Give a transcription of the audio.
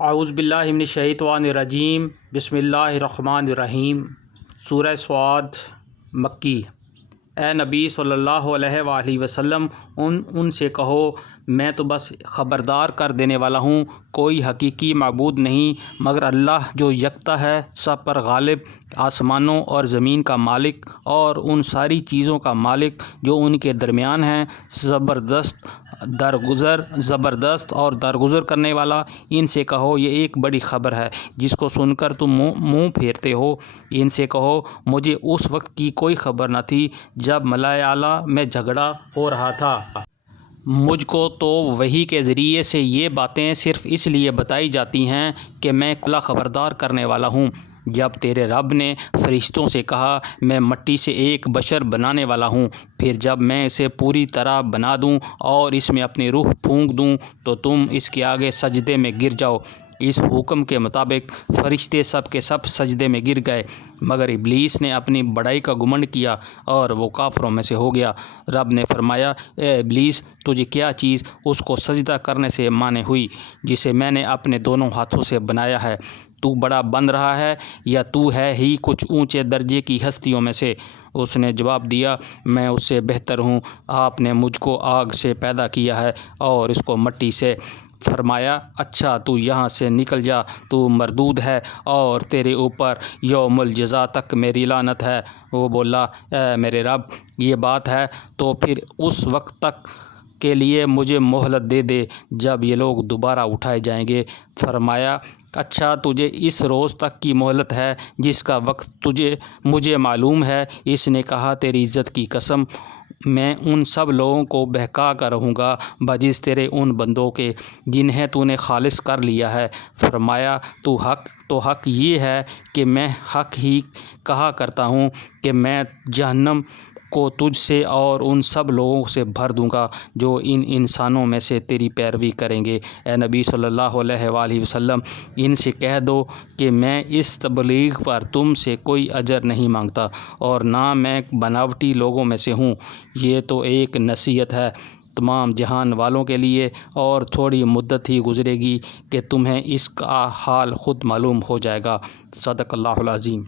اعوذ باللہ من الشیطان الرجیم بسم اللہ الرحمن الرحیم۔ سورہ صاد مکی۔ اے نبی صلی اللہ علیہ وآلہ وسلم ان سے کہو میں تو بس خبردار کر دینے والا ہوں، کوئی حقیقی معبود نہیں مگر اللہ جو یکتا ہے، سب پر غالب، آسمانوں اور زمین کا مالک اور ان ساری چیزوں کا مالک جو ان کے درمیان ہیں، زبردست اور درگزر کرنے والا۔ ان سے کہو یہ ایک بڑی خبر ہے جس کو سن کر تم منہ پھیرتے ہو۔ ان سے کہو مجھے اس وقت کی کوئی خبر نہ تھی جب ملائے اعلیٰ میں جھگڑا ہو رہا تھا۔ مجھ کو تو وحی کے ذریعے سے یہ باتیں صرف اس لیے بتائی جاتی ہیں کہ میں کھلا خبردار کرنے والا ہوں۔ جب تیرے رب نے فرشتوں سے کہا میں مٹی سے ایک بشر بنانے والا ہوں، پھر جب میں اسے پوری طرح بنا دوں اور اس میں اپنی روح پھونک دوں تو تم اس کے آگے سجدے میں گر جاؤ۔ اس حکم کے مطابق فرشتے سب کے سب سجدے میں گر گئے، مگر ابلیس نے اپنی بڑائی کا گھمنڈ کیا اور وہ کافروں میں سے ہو گیا۔ رب نے فرمایا اے ابلیس، تجھے کیا چیز اس کو سجدہ کرنے سے مانع ہوئی جسے میں نے اپنے دونوں ہاتھوں سے بنایا ہے؟ تو بڑا بن رہا ہے یا تو ہے ہی کچھ اونچے درجے کی ہستیوں میں سے؟ اس نے جواب دیا میں اس سے بہتر ہوں، آپ نے مجھ کو آگ سے پیدا کیا ہے اور اس کو مٹی سے۔ فرمایا اچھا تو یہاں سے نکل جا، تو مردود ہے اور تیرے اوپر یوم الجزا تک میری لعنت ہے۔ وہ بولا اے میرے رب یہ بات ہے تو پھر اس وقت تک کے لیے مجھے مہلت دے دے جب یہ لوگ دوبارہ اٹھائے جائیں گے۔ فرمایا اچھا تجھے اس روز تک کی مہلت ہے جس کا وقت مجھے معلوم ہے۔ اس نے کہا تیری عزت کی قسم میں ان سب لوگوں کو بہکا کر رہوں گا بجز تیرے ان بندوں کے جنہیں تو نے خالص کر لیا ہے۔ فرمایا تو حق یہ ہے کہ میں حق ہی کہا کرتا ہوں کہ میں جہنم کو تجھ سے اور ان سب لوگوں سے بھر دوں گا جو ان انسانوں میں سے تیری پیروی کریں گے۔ اے نبی صلی اللہ علیہ وآلہ وسلم ان سے کہہ دو کہ میں اس تبلیغ پر تم سے کوئی اجر نہیں مانگتا اور نہ میں بناوٹی لوگوں میں سے ہوں۔ یہ تو ایک نصیحت ہے تمام جہان والوں کے لیے، اور تھوڑی مدت ہی گزرے گی کہ تمہیں اس کا حال خود معلوم ہو جائے گا۔ صدق اللہ العظیم۔